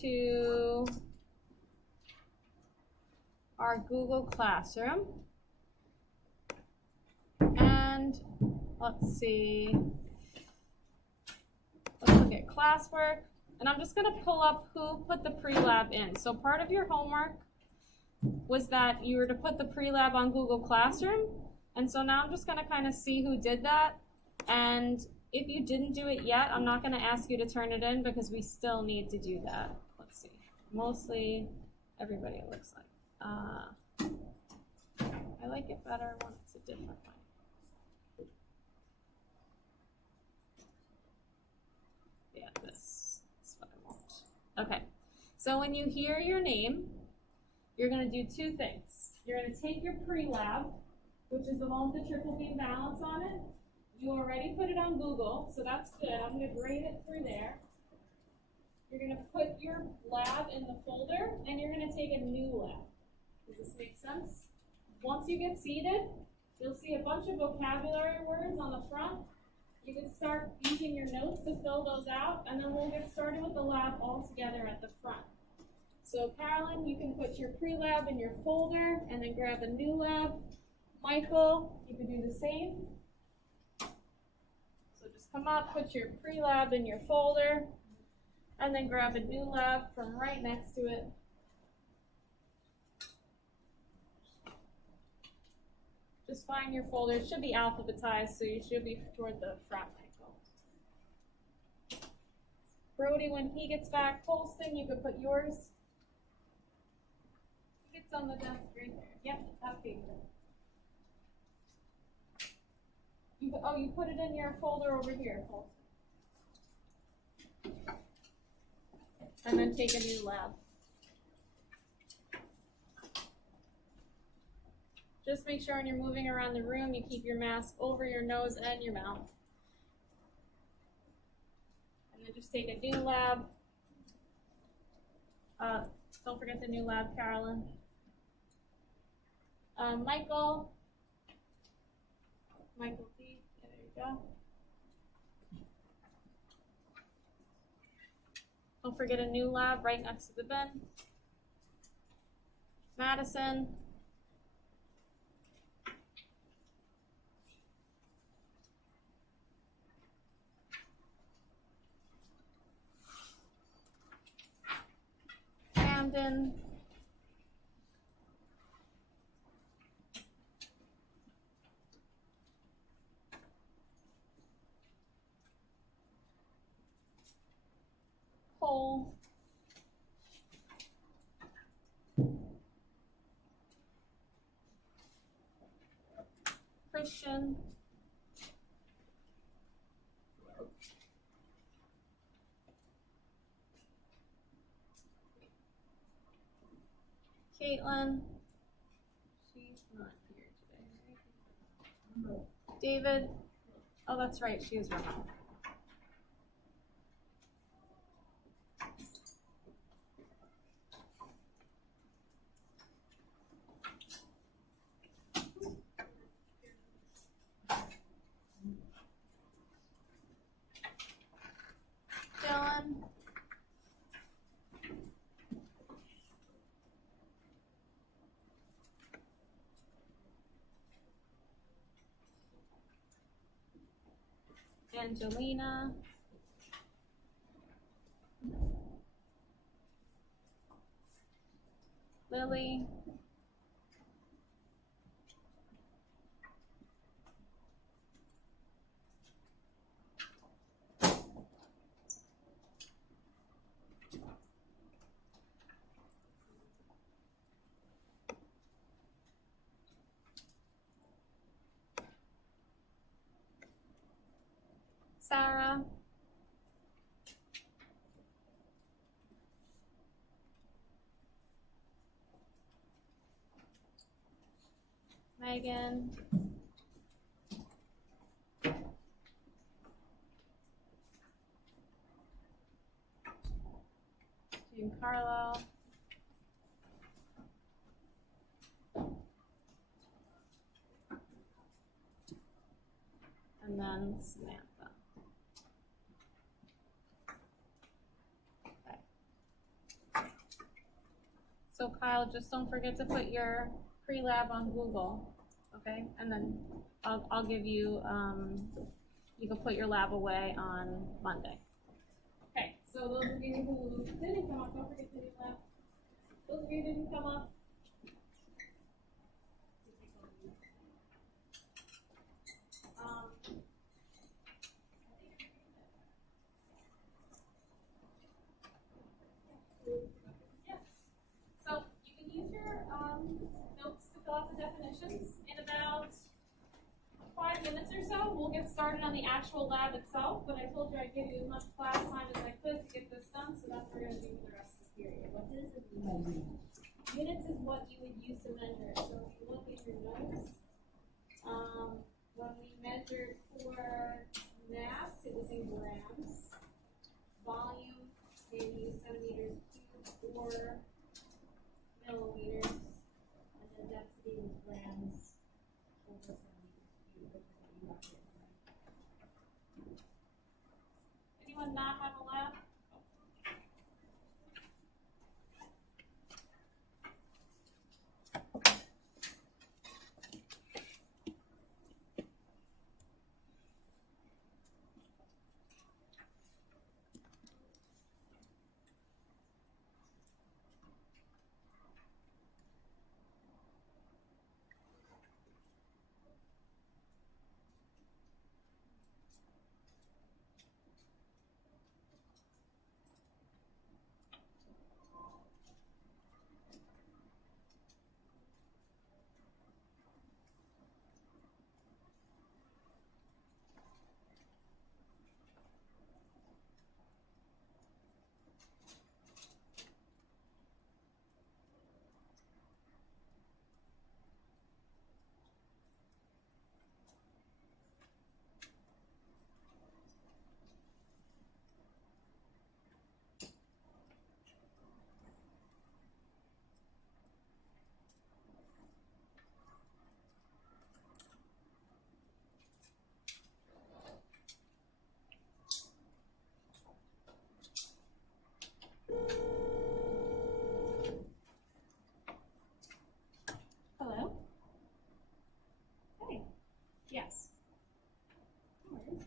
to our Google Classroom. And let's see. Let's look at classwork. And I'm just going to pull up who put the pre-lab in. So part of your homework was that you were to put the pre-lab on Google Classroom. And so now I'm just going to kind of see who did that. And if you didn't do it yet, I'm not going to ask you to turn it in because we still need to do that. Let's see. Mostly everybody, it looks like. I like it better when it's a different way. Yeah, this is what I want. Okay, so when you hear your name, you're going to do two things. You're going to take your pre-lab, which is the one with the triple beam balance on it. You already put it on Google, so that's good. I'm going to grade it through there. You're going to put your lab in the folder, and you're going to take a new lab. Does this make sense? Once you get seated, you'll see a bunch of vocabulary words on the front. You can start using your notes to fill those out, and then we'll get started with the lab all together at the front. So Carolyn, you can put your pre-lab in your folder, and then grab a new lab. Michael, you can do the same. So just come up, put your pre-lab in your folder, and then grab a new lab from right next to it. Just find your folder. It should be alphabetized, so you should be toward the front, Michael. Brody, when he gets back, Colston, you could put yours. It's on the desk right there. Yep, okay. You put it in your folder over here, Colston. And then take a new lab. Just make sure when you're moving around the room, you keep your mask over your nose and your mouth. And then just take a new lab. Don't forget the new lab, Carolyn. Michael D, there you go. Don't forget a new lab right next to the bin. Madison. Camden. Cole. Christian. Caitlin. She's not here today, right? David. Oh, that's right. She is remote. Dylan. Angelina. Lily. Sarah. Megan. Giancarlo. And then Samantha. Okay. So Kyle, just don't forget to put your pre-lab on Google, okay? And then I'll give you, you can put your lab away on Monday. Okay, so those of you who didn't come up, don't forget to do lab. Those of you who didn't come up, yeah. So you can use your notes to fill out the definitions in about 5 minutes or so. We'll get started on the actual lab itself, but I told you I'd give you as much class time as I could to get this done, so that's what we're going to do for the rest of the period. What is it? Units is what you would use to measure. So if you look at your notes, when we measured for mass, it was in grams. Volume, they use centimeters cubed or milliliters, and then density was grams over centimeters cubed. Anyone not have a lab? Hello? Hey. Yes. No worries.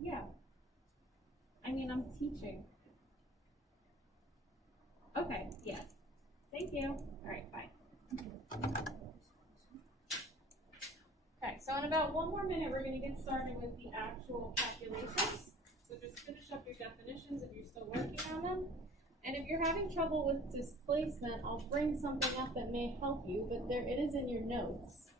Yeah. I mean, I'm teaching. Okay, yeah. Thank you. All right, bye. Okay, so in about 1 more minute, we're going to get started with the actual calculations. So just finish up your definitions if you're still working on them. And if you're having trouble with displacement, I'll bring something up that may help you, but there it is in your notes.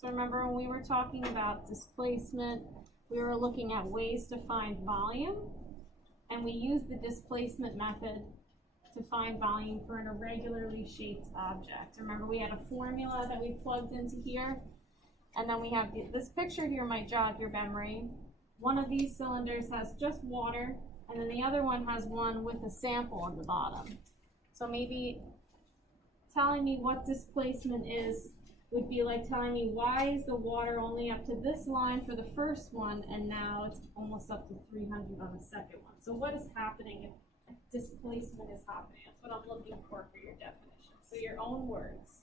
So remember when we were talking about displacement, we were looking at ways to find volume, and we used the displacement method to find volume for an irregularly shaped object. Remember we had a formula that we plugged into here, and then we have this picture here might jog your memory. One of these cylinders has just water, and then the other one has one with a sample on the bottom. So maybe telling me what displacement is would be like telling me why is the water only up to this line for the first one, and now it's almost up to 300 on the second one. So what is happening if displacement is happening? That's what I'm looking for your definition. So your own words.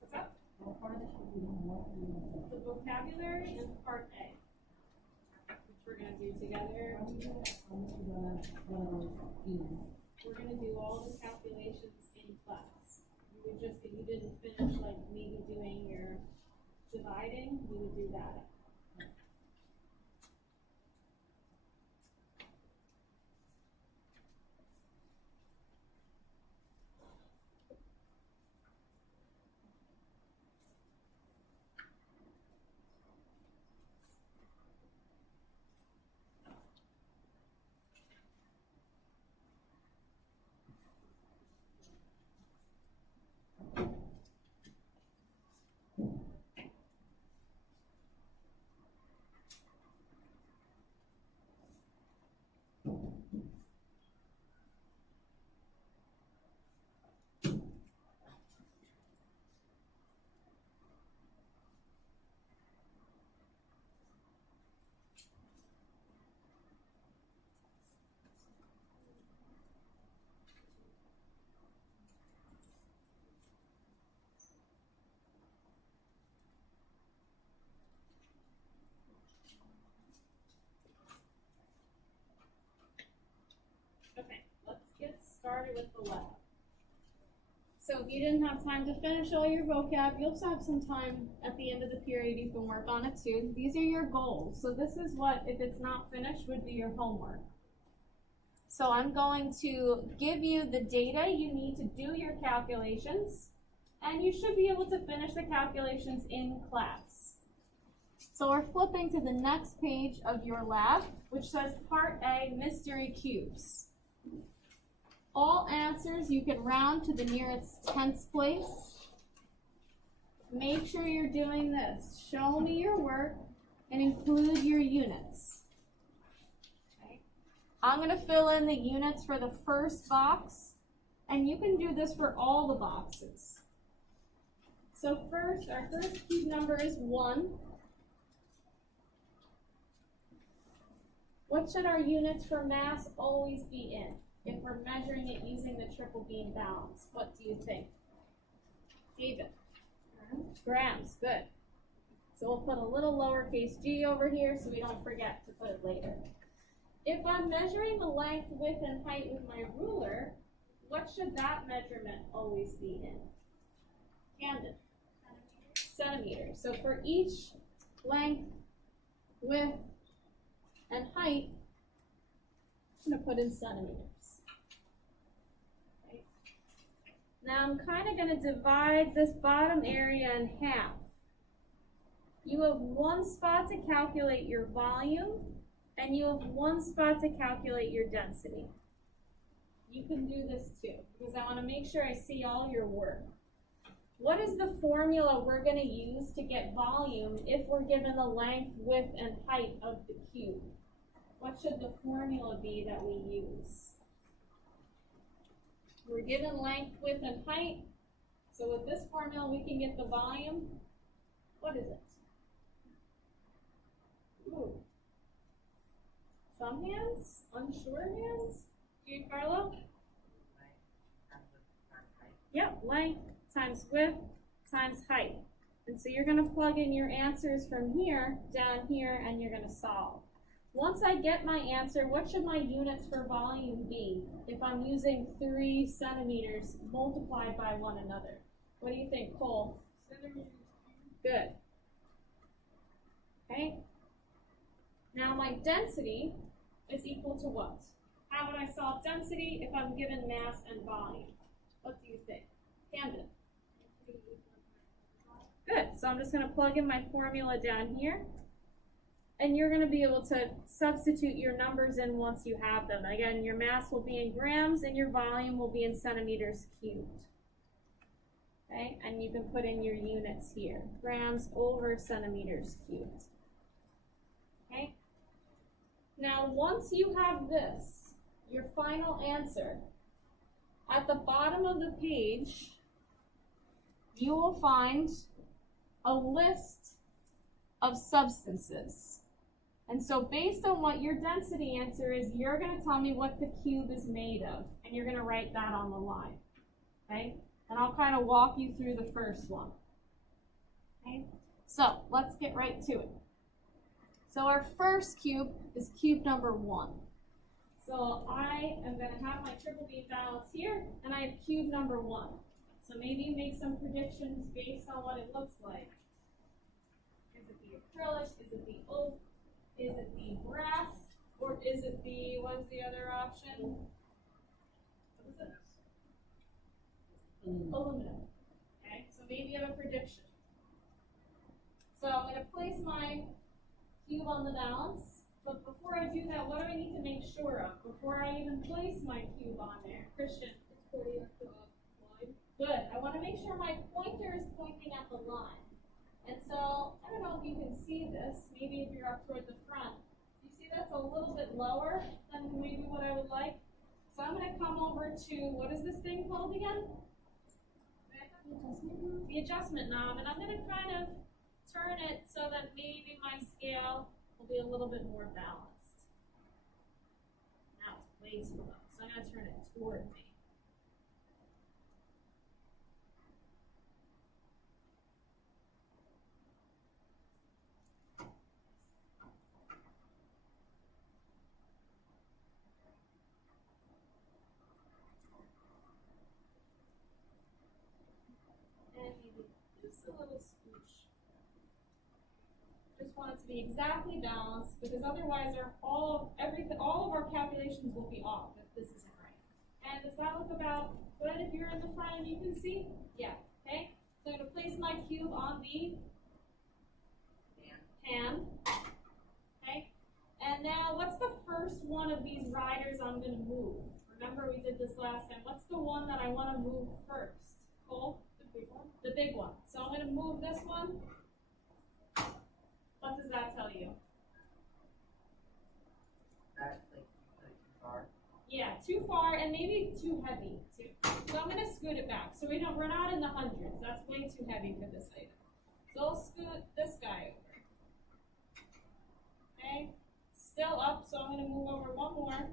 What's up? The vocabulary is part A, which we're going to do together. We're going to do all the calculations in class. You would just, if you didn't finish, like maybe doing your dividing, you would do that. started with the lab. So if you didn't have time to finish all your vocab, you'll have some time at the end of the period you can work on it too. These are your goals. So this is what, if it's not finished, would be your homework. So I'm going to give you the data you need to do your calculations, and you should be able to finish the calculations in class. So we're flipping to the next page of your lab, which says Part A, Mystery Cubes. All answers you can round to the nearest tenths place. Make sure you're doing this. Show me your work and include your units. Okay. I'm going to fill in the units for the first box, and you can do this for all the boxes. So first, our first cube number is 1. What should our units for mass always be in if we're measuring it using the triple beam balance? What do you think? David? Grams, good. So we'll put a little lowercase g over here so we don't forget to put it later. If I'm measuring the length, width, and height with my ruler, what should that measurement always be in? Camden? Centimeters. So for each length, width, and height, I'm going to put in centimeters. Okay. Now I'm kind of going to divide this bottom area in half. You have one spot to calculate your volume, and you have one spot to calculate your density. You can do this too, because I want to make sure I see all your work. What is the formula we're going to use to get volume if we're given the length, width, and height of the cube? What should the formula be that we use? We're given length, width, and height. So with this formula, we can get the volume. What is it? Ooh. Some hands? Unsure hands? Giancarlo? Yep, length times width times height. And so you're going to plug in your answers from here, down here, and you're going to solve. Once I get my answer, what should my units for volume be if I'm using 3 centimeters multiplied by one another? What do you think, Cole? Centimeters. Good. Okay. Now my density is equal to what? How would I solve density if I'm given mass and volume? What do you think? Camden? Good. So I'm just going to plug in my formula down here. And you're going to be able to substitute your numbers in once you have them. Again, your mass will be in grams and your volume will be in centimeters cubed. Okay, and you can put in your units here. Grams over centimeters cubed. Okay. Now, once you have this, your final answer, at the bottom of the page, you will find a list of substances. And so based on what your density answer is, you're going to tell me what the cube is made of, and you're going to write that on the line. Okay? And I'll kind of walk you through the first one. Okay? So let's get right to it. So our first cube is cube number 1. So I am going to have my triple beam balance here, and I have cube number 1. So maybe you make some predictions based on what it looks like. Is it the acrylic? Is it the oak? Is it the brass? Or is it the, what's the other option? What is it? Aluminum. Okay, so maybe you have a prediction. So I'm going to place my cube on the balance. But before I do that, what do I need to make sure of before I even place my cube on there? Christian. It's pointing at the line. Good. I want to make sure my pointer is pointing at the line. And so, I don't know if you can see this, maybe if you're up toward the front. You see that's a little bit lower than maybe what I would like. So I'm going to come over to, what is this thing called again? The adjustment knob. And I'm going to kind of turn it so that maybe my scale will be a little bit more balanced. Now it's way too low, so I'm going to turn it toward me. a little scooch. Just want it to be exactly balanced because otherwise all of our calculations will be off if this isn't right. And does that look about good if you're in the front and you can see? Yeah, okay? So I'm going to place my cube on the pan. Okay? And now what's the first one of these riders I'm going to move? Remember we did this last time. What's the one that I want to move first? Cole? The big one. The big one. So I'm going to move this one. What does that tell you? That's like too far. Yeah, too far and maybe too heavy too. So I'm going to scoot it back. So we're not in the hundreds. That's way too heavy for this item. So I'll scoot this guy over. Okay, still up, so I'm going to move over one more.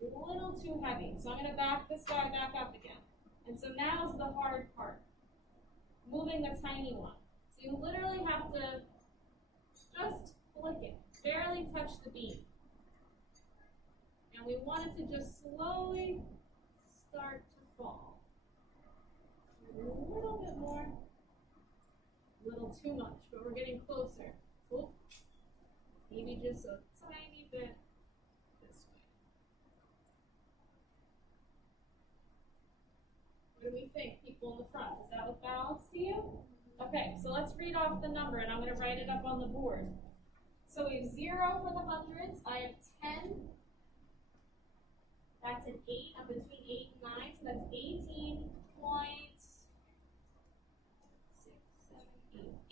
A little too heavy, so I'm going to back this guy back up again. And so now's the hard part, moving the tiny one. So you literally have to just flick it, barely touch the beam. And we want it to just slowly start to fall. A little bit more, a little too much, but we're getting closer. Oop. Maybe just a tiny bit this way. What do we think, people in the front? Does that look balanced to you? Okay, so let's read off the number, and I'm going to write it up on the board. So we have 0 for the hundreds. I have 10. That's an 8. I'm between 8 and 9, so that's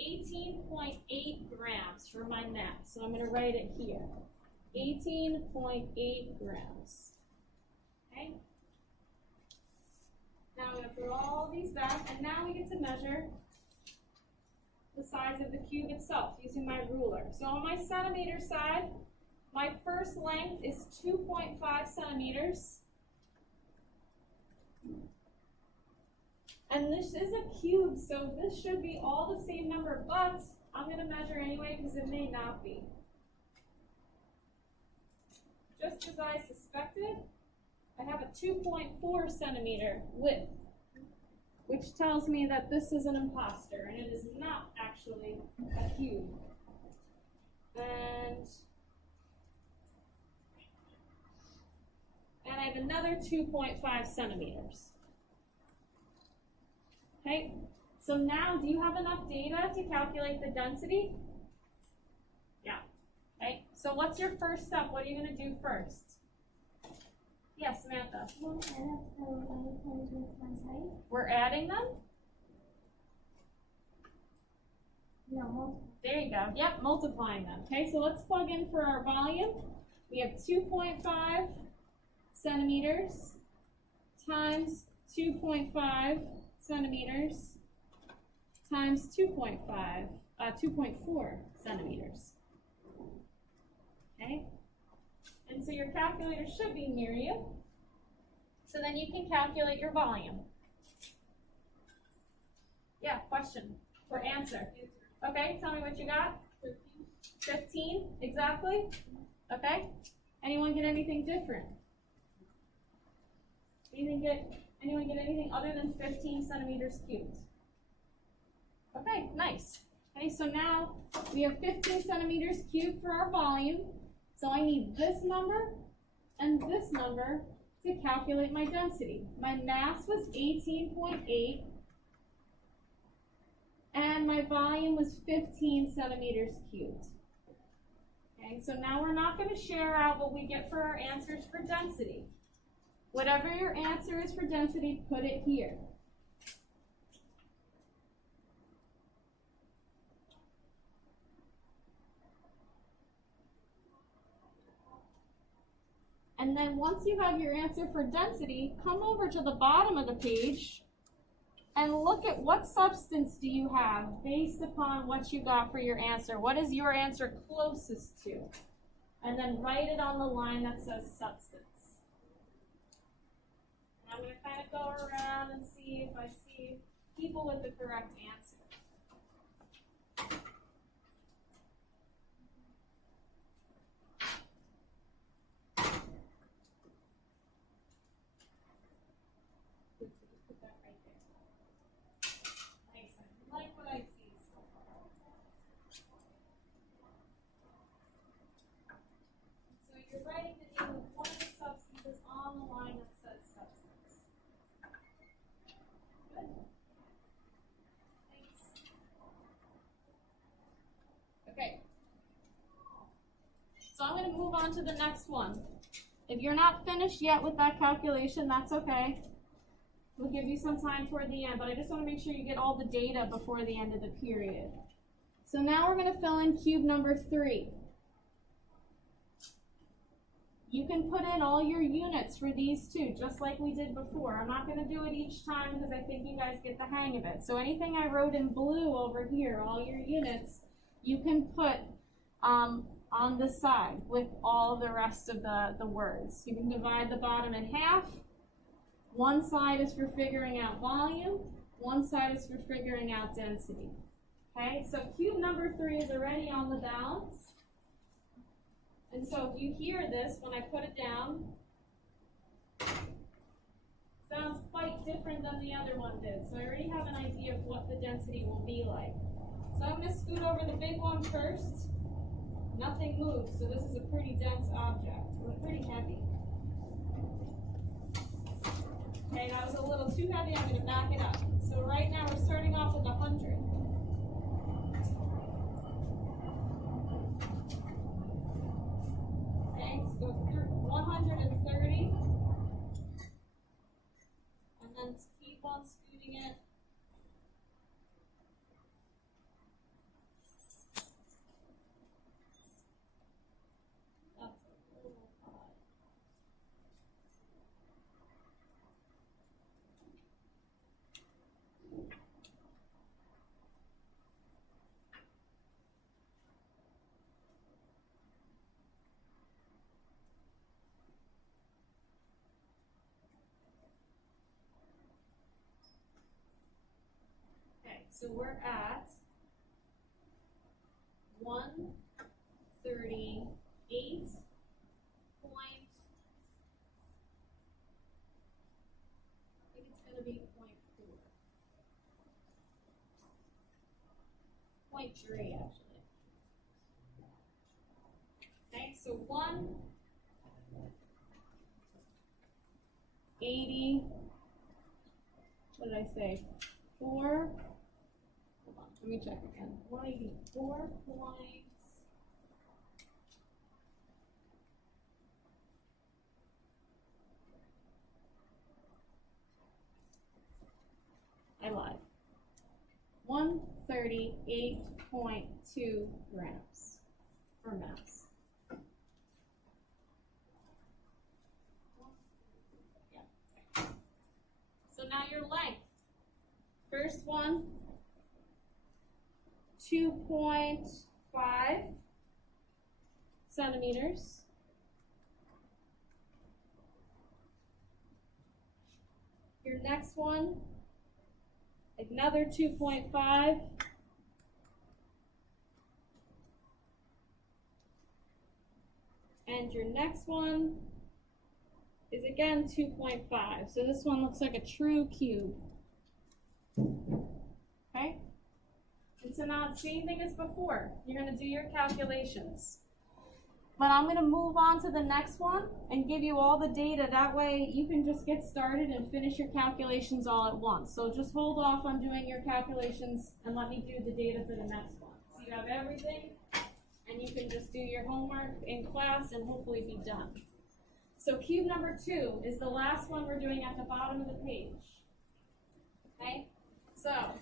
18.8 grams for my math. So I'm going to write it here. 18.8 grams. Okay? Now I'm going to put all these back, and now we get to measure the size of the cube itself using my ruler. So on my centimeter side, my first length is 2.5 centimeters. And this is a cube, so this should be all the same number, but I'm going to measure anyway because it may not be. Just as I suspected, I have a 2.4 centimeter width, which tells me that this is an imposter, and it is not actually a cube. And I have another 2.5 centimeters. Okay, so now do you have enough data to calculate the density? Yeah. Okay, so what's your first step? What are you going to do first? Yes, Samantha. We're adding them? No. There you go. Yep, multiplying them. Okay, so let's plug in for our volume. We have 2.5 centimeters times 2.5 centimeters times 2.4 centimeters. Okay? And so your calculator should be near you. So then you can calculate your volume. Yeah, question or answer. Okay, tell me what you got. 15, exactly. Okay. Anyone get anything different? Anyone get anything other than 15 centimeters cubed? Okay, nice. Okay, so now we have 15 centimeters cubed for our volume. So I need this number and this number to calculate my density. My mass was 18.8 and my volume was 15 centimeters cubed. Okay, so now we're not going to share out what we get for our answers for density. Whatever your answer is for density, put it here. And then once you have your answer for density, come over to the bottom of the page and look at what substance do you have based upon what you got for your answer. What is your answer closest to? And then write it on the line that says substance. And I'm going to kind of go around and see if I see people with the correct answer. Okay. So I'm gonna move on to the next one. If you're not finished yet with that calculation, that's okay. We'll give you some time toward the end, but I just wanna make sure you get all the data before the end of the period. So now we're gonna fill in cube number 3. You can put in all your units for these two, just like we did before. I'm not gonna do it each time because I think you guys get the hang of it. So anything I wrote in blue over here, all your units, you can put on the side with all the rest of the words. You can divide the bottom in half. One side is for figuring out volume, one side is for figuring out density. Okay, so cube number 3 is already on the balance. And so if you hear this, when I put it down, sounds quite different than the other one did. So I already have an idea of what the density will be like. So I'm going to scoot over the big one first. Nothing moves, so this is a pretty dense object. We're pretty heavy. Okay, that was a little too heavy. I'm going to back it up. So right now we're starting off with 100. Okay, so 130. And then keep on scooting it. That's a little high. Okay, so we're at 138 point, I think it's gonna be 0.4. 0.3 actually. Okay, so 180, what did I say? 4, hold on, let me check again. 184 points. I lied. 138.2 grams per mass. Yeah. So now your length. First one, 2.5 centimeters. Your next one, another 2.5. And your next one is again 2.5. So this one looks like a true cube. Okay? And so now it's the same thing as before. You're going to do your calculations. But I'm going to move on to the next one and give you all the data. That way you can just get started and finish your calculations all at once. So just hold off on doing your calculations and let me do the data for the next one. So you have everything and you can just do your homework in class and hopefully be done. So cube number 2 is the last one we're doing at the bottom of the page. Okay? So,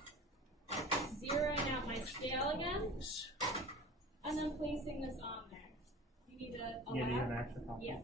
zeroing out my scale again, and then placing this on there. You need a Yeah, do you have lab? an extra copy? Yeah.